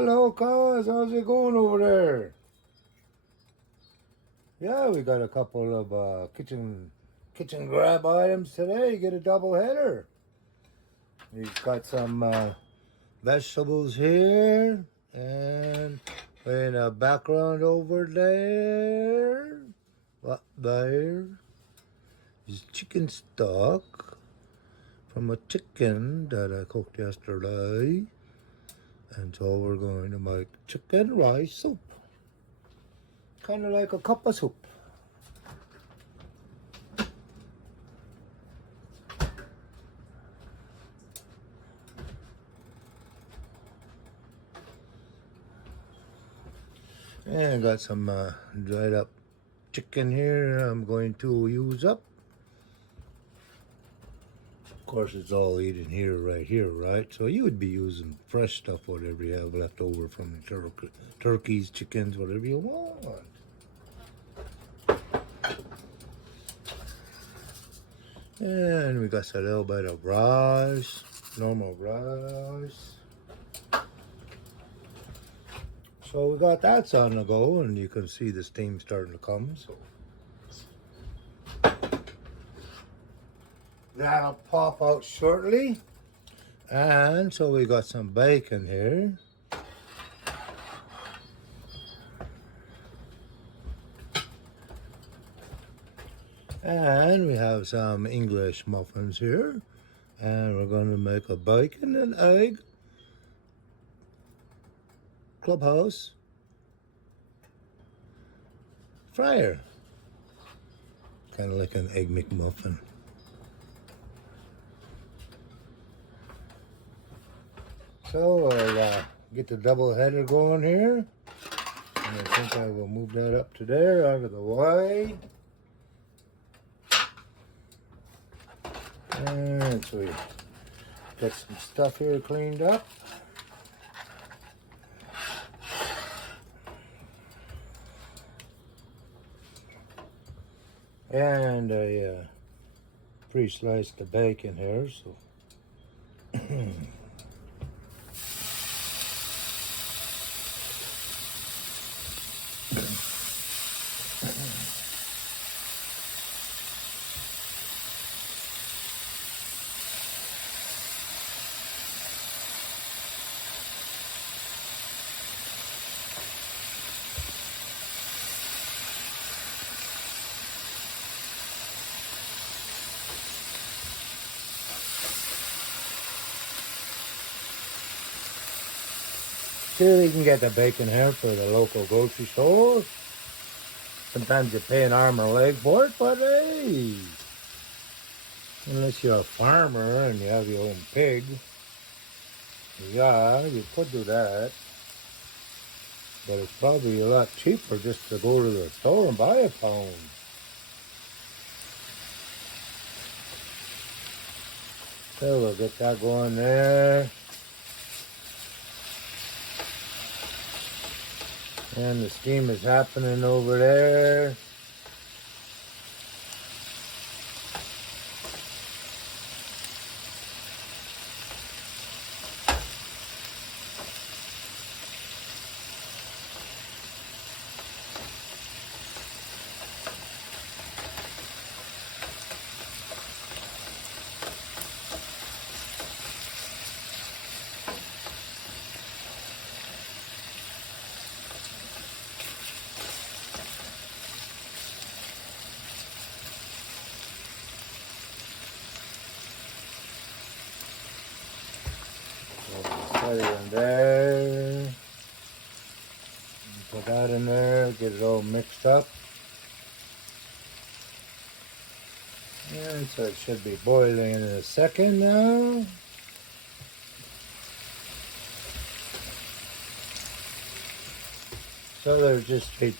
Hello, cuz. How's it going over there? Yeah, we got a couple of kitchen grab items today. Get a double header. We've got some vegetables here, and in the background over there, what there is chicken stock from a chicken that I cooked yesterday. And so we're going to make chicken rice soup. Kind of like a cup of soup. And I got some dried up chicken here I'm going to use up. Of course, it's all eaten here, right? So you would be using fresh stuff, whatever you have left over from the turkeys, chickens, whatever you want. And we got a little bit of rice, normal rice. So we got that on the go, and you can see the steam starting to come. So that'll pop out shortly. And so we got some bacon here. And we have some English muffins here. And we're going to make a bacon and egg clubhouse fryer. Kind of like an egg McMuffin. So I'll get the double header going here. And I think I will move that up to there, out of the way. And so we get some stuff here cleaned up. And I pre-sliced the bacon here, so still you can get the bacon here for the local grocery store. Sometimes you pay an arm or a leg for it, but hey, unless you're a farmer and you have your own pig, yeah, you could do that. But it's probably a lot cheaper just to go to the store and buy a pound. So we'll get that going there. And the steam is happening over there. Put it in there. Put that in there, get it all mixed up. And so it should be boiling in a second now. So there's just straight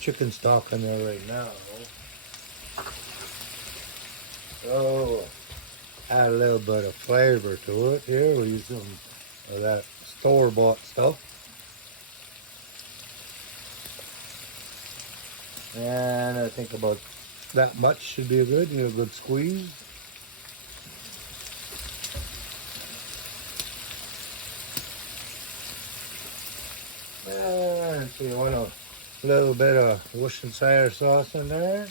chicken stock in there right now. So add a little bit of flavor to it. Here we use some of that store-bought stuff. And I think about that much should be good. A good squeeze. And so you want a little bit of Worcestershire sauce in there.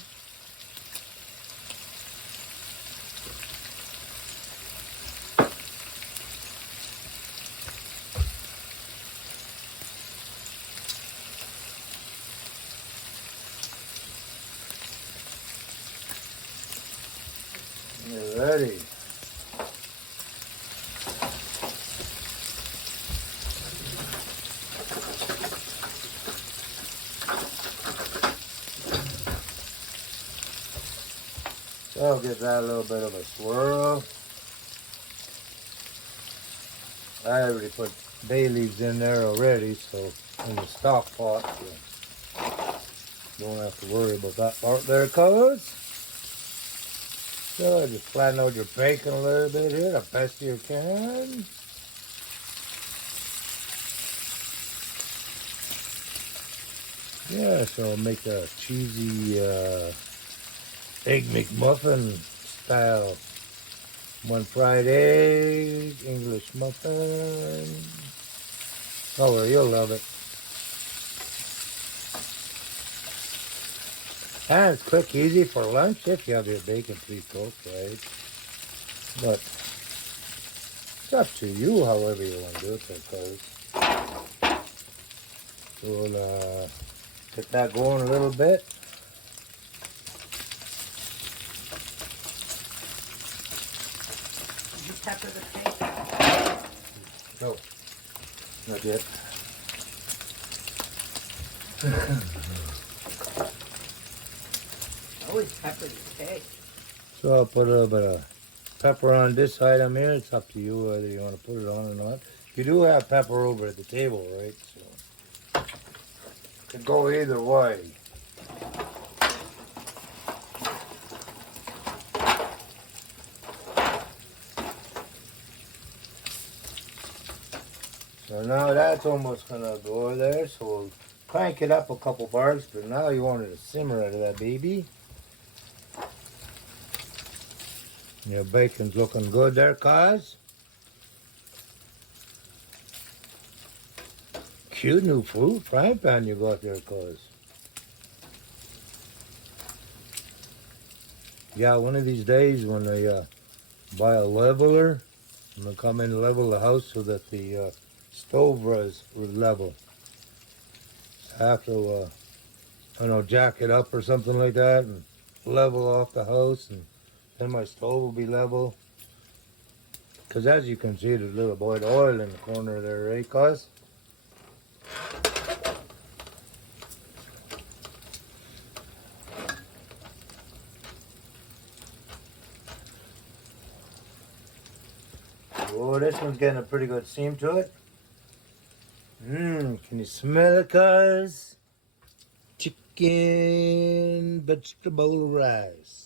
You're ready. So I'll give that a little bit of a swirl. I already put bay leaves in there already, so in the stock pot, so don't have to worry about that part there, cuz. So just flatten out your bacon a little bit here, the best you can. Yeah, so I'll make a cheesy egg McMuffin style. One fried egg, English muffin. Oh, well, you'll love it. And it's quick, easy for lunch if you have your bacon pre-cooked, right? But it's up to you, however you want to do it, because we'll get that going a little bit. Did you pepper the steak? No, not yet. Always pepper the steak. So I'll put a little bit of pepper on this item here. It's up to you whether you want to put it on or not. You do have pepper over at the table, right? So it could go either way. So now that's almost gonna go there. So we'll crank it up a couple bars, but now you want it to simmer out of that baby. Your bacon's looking good there, cuz. Cute new frying pan you got there, cuz. Yeah, one of these days when they buy a leveler, I'm gonna come in and level the house so that the stove was level. I have to, I don't know, jack it up or something like that and level off the house, and then my stove will be level. Because as you can see, there's a little bit of oil in the corner there, right, cuz? Oh, this one's getting a pretty good seam to it. Can you smell it, cuz? Chicken vegetable rice.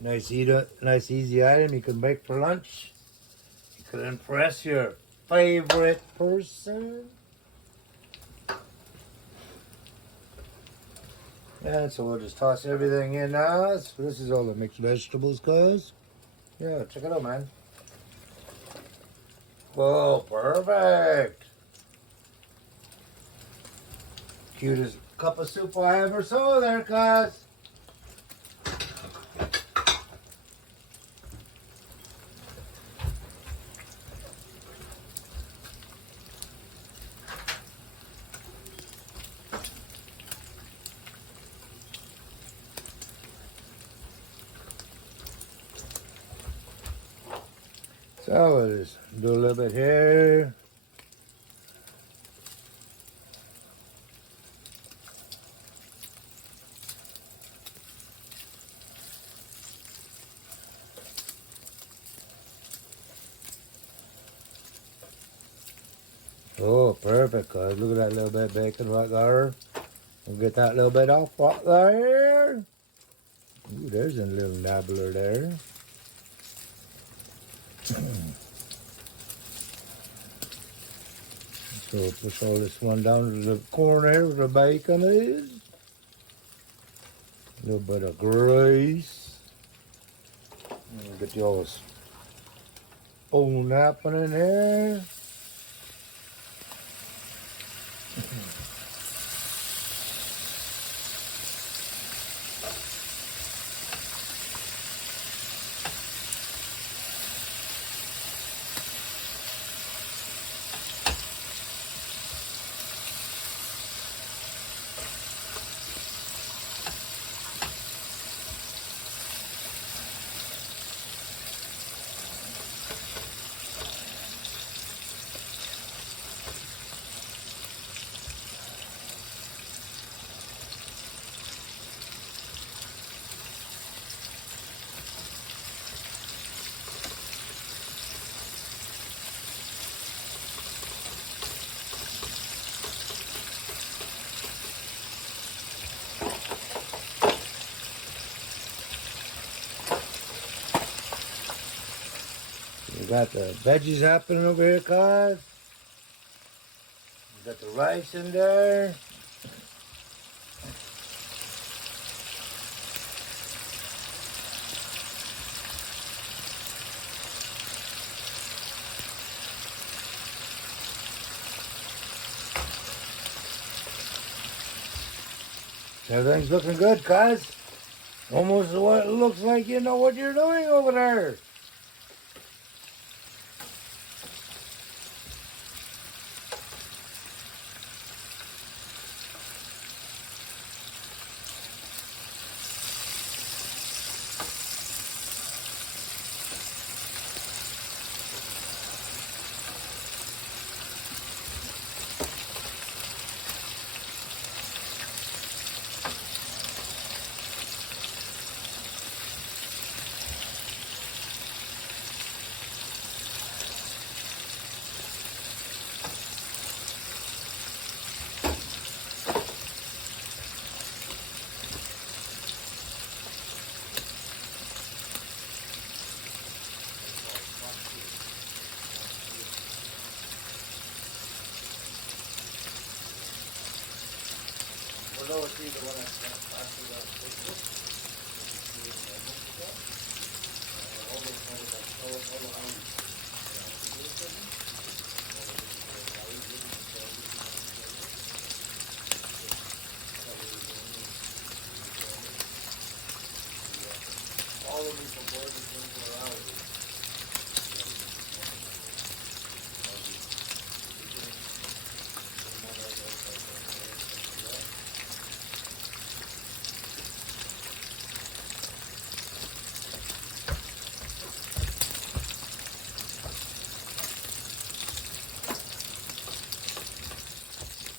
Nice easy item you can make for lunch. You could impress your favorite person. And so we'll just toss everything in now. So this is all the mixed vegetables, cuz. Yeah, check it out, man. Oh, perfect. Cutest cup of soup I ever saw there, cuz. So we'll just do a little bit here. Oh, perfect, cuz. Look at that little bit of bacon right there. We'll get that little bit off right there. Ooh, there's a little nibbler there. So push all this one down to the corner here where the bacon is. A little bit of grease. And get yours spoon happening here. We got the veggies happening over here, guys. We got the rice in there. Everything's looking good, guys. Almost what it looks like you know what you're doing over there.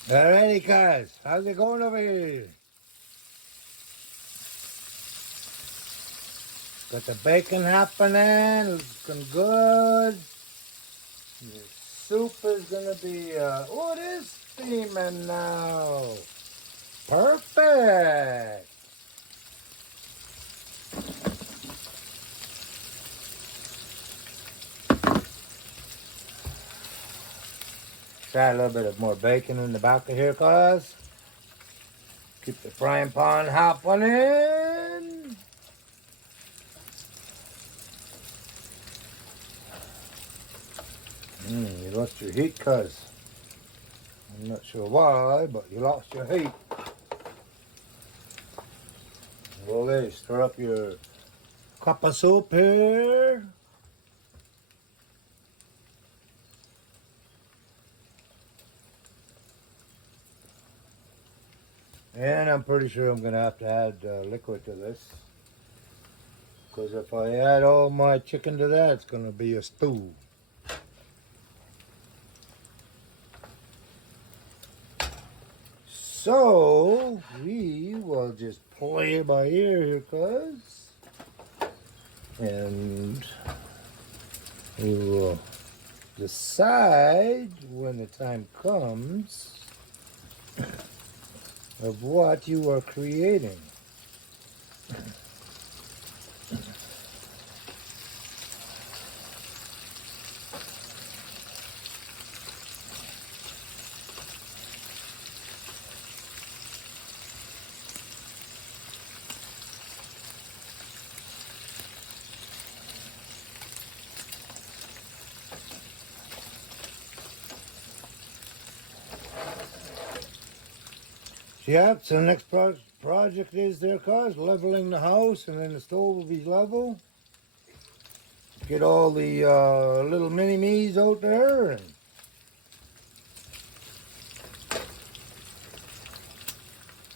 Alrighty, guys. How's it going over here? Got the bacon happening. Looking good. The soup is gonna be, oh, it is steaming now. Perfect. Try a little bit of more bacon in the back of here, guys. Keep the frying pan happening. You lost your heat, cuz. I'm not sure why, but you lost your heat. Okay, stir up your cup of soup here. And I'm pretty sure I'm going to have to add liquid to this. Because if I add all my chicken to that, it's going to be a stew. So, we will just play it by ear here, cuz. And we will decide when the time comes of what you are creating. Yeah, so the next project is there, cuz leveling the house, and then the stove will be level. Get all the little mini-me's out there, and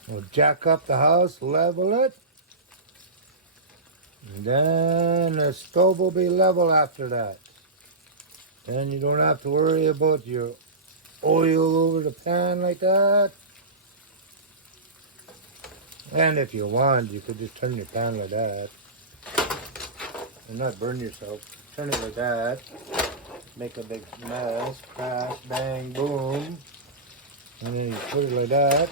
we'll jack up the house, level it, and then the stove will be level after that. Then you don't have to worry about your oil over the pan like that. And if you want, you could just turn your pan like that and not burn yourself. Turn it like that. Make a big mess, crash, bang, boom. And then you put it like that.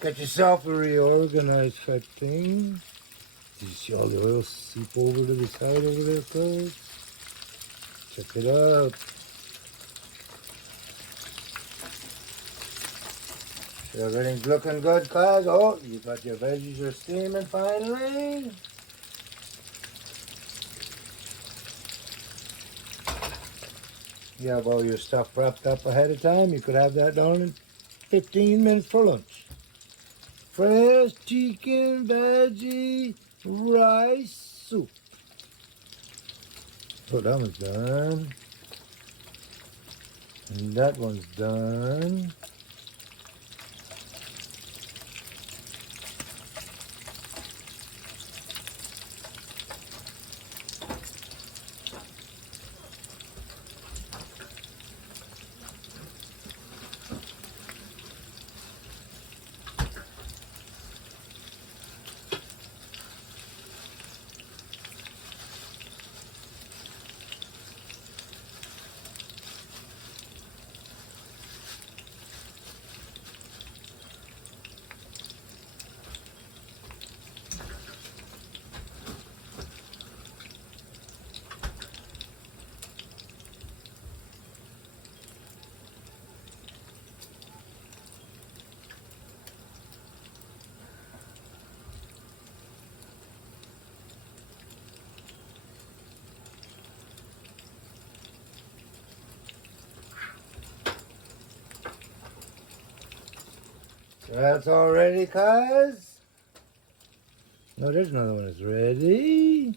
Get yourself a reorganized type thing. Did you see all the oil seep over to the side over there, folks? Check it out. So everything's looking good, cuz. Oh, you got your veggies are steaming finally. You have all your stuff wrapped up ahead of time. You could have that done in 15 minutes for lunch. Fresh chicken, veggie, rice soup. So that one's done. And that one's done. So that's all ready, cuz. No, there's another one that's ready.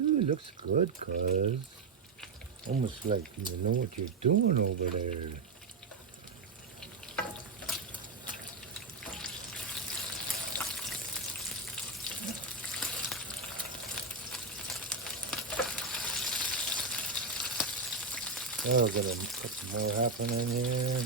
Ooh, it looks good, cuz. Almost like you know what you're doing over there. Oh, gonna put some more happening here.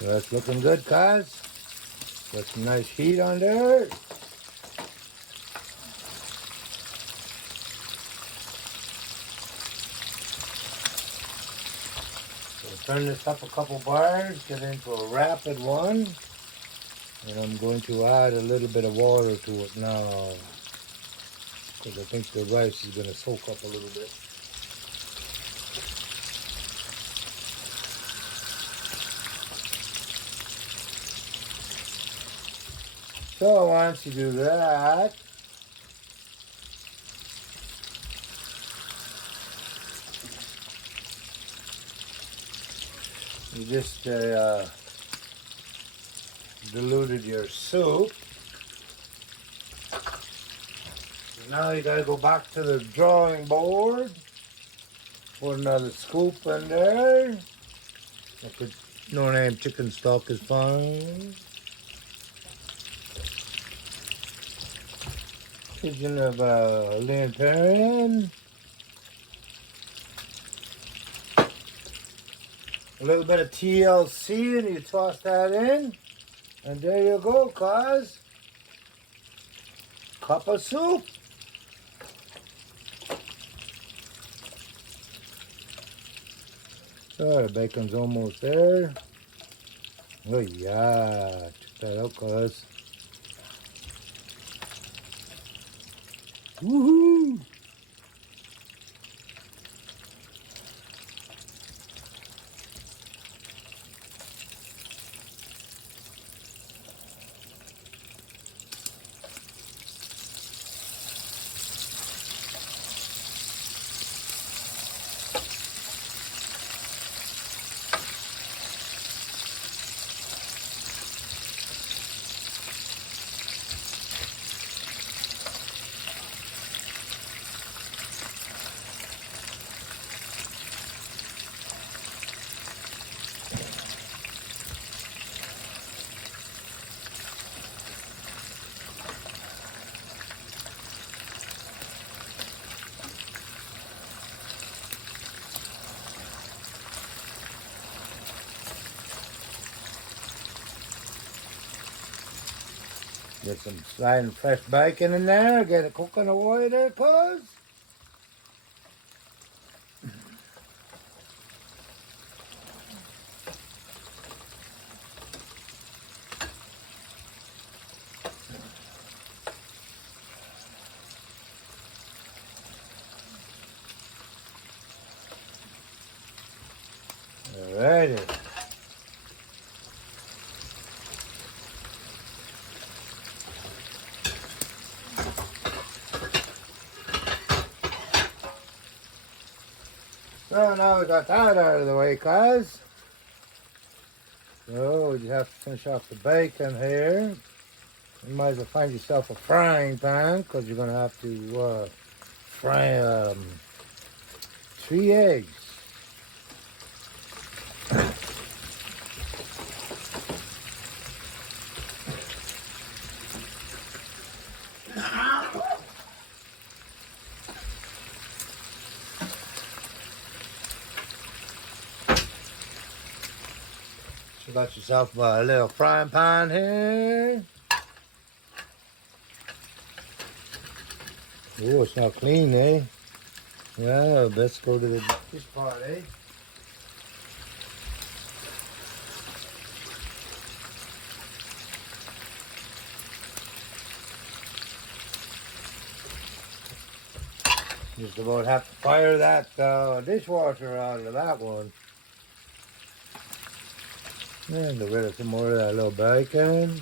So that's looking good, cuz. Got some nice heat on there. So turn this up a couple bars, get into a rapid one. And I'm going to add a little bit of water to it now, because I think the rice is going to soak up a little bit. So once you do that, you just diluted your soup. So now you gotta go back to the drawing board. Put another scoop in there. I could, no name chicken stock is fine. Pigeon of lantern. A little bit of TLC, and you toss that in. And there you go, cuz. Cup of soup. So the bacon's almost there. Oh yeah, check that out, cuz. Woohoo! Get some sliding fresh bacon in there. Get it cooking away there, cuz. Alrighty. So now we got that out of the way, cuz. So we just have to finish off the bacon here. You might as well find yourself a frying pan because you're going to have to fry 3 eggs. So you got yourself a little frying pan here. Oh, it's not clean, eh? Yeah, let's go to this part, eh? Just about have to fire that dishwasher out of that one. And get rid of some more of that little bacon.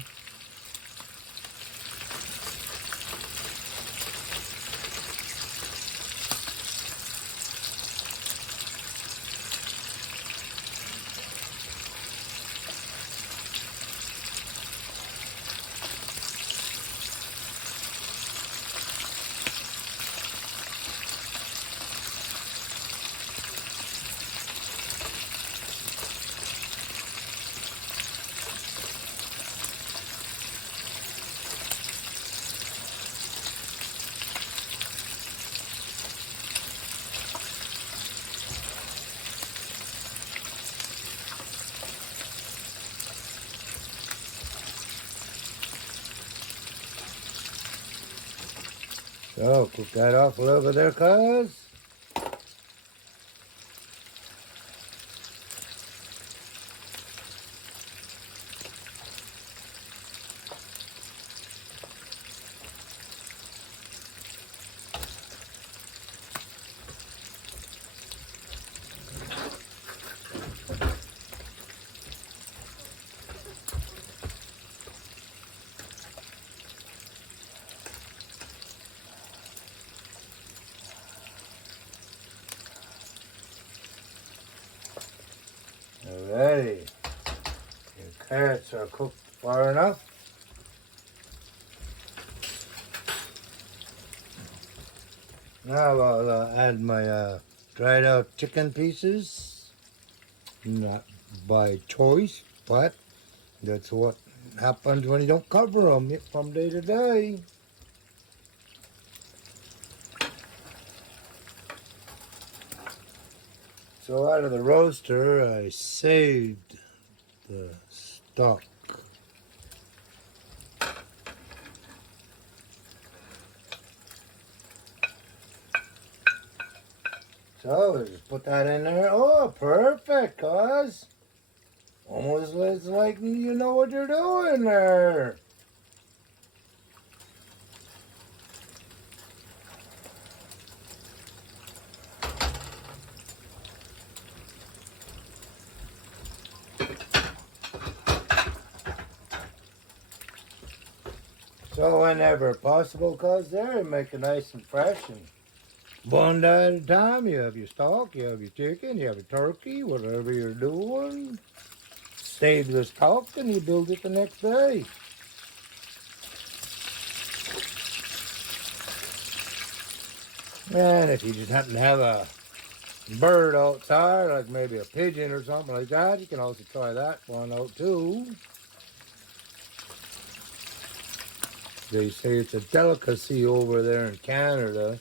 So, cook that off a little bit there, cuz. Alrighty. Your carrots are cooked far enough. Now I'll add my dried out chicken pieces. Not by choice, but that's what happens when you don't cover them from day to day. So out of the roaster, I saved the stock. So we'll just put that in there. Oh, perfect, cuz. Almost looks like you know what you're doing there. So whenever possible, cuz there, make it nice and fresh and one day at a time. You have your stock, you have your chicken, you have your turkey, whatever you're doing. Save the stock and you build it the next day. And if you just happen to have a bird outside, like maybe a pigeon or something like that, you can also try that one out too. They say it's a delicacy over there in Canada.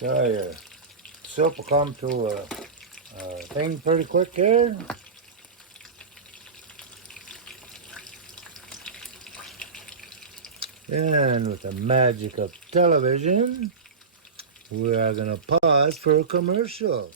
So your soup will come to a thing pretty quick here. And with the magic of television, we are going to pause for a commercial.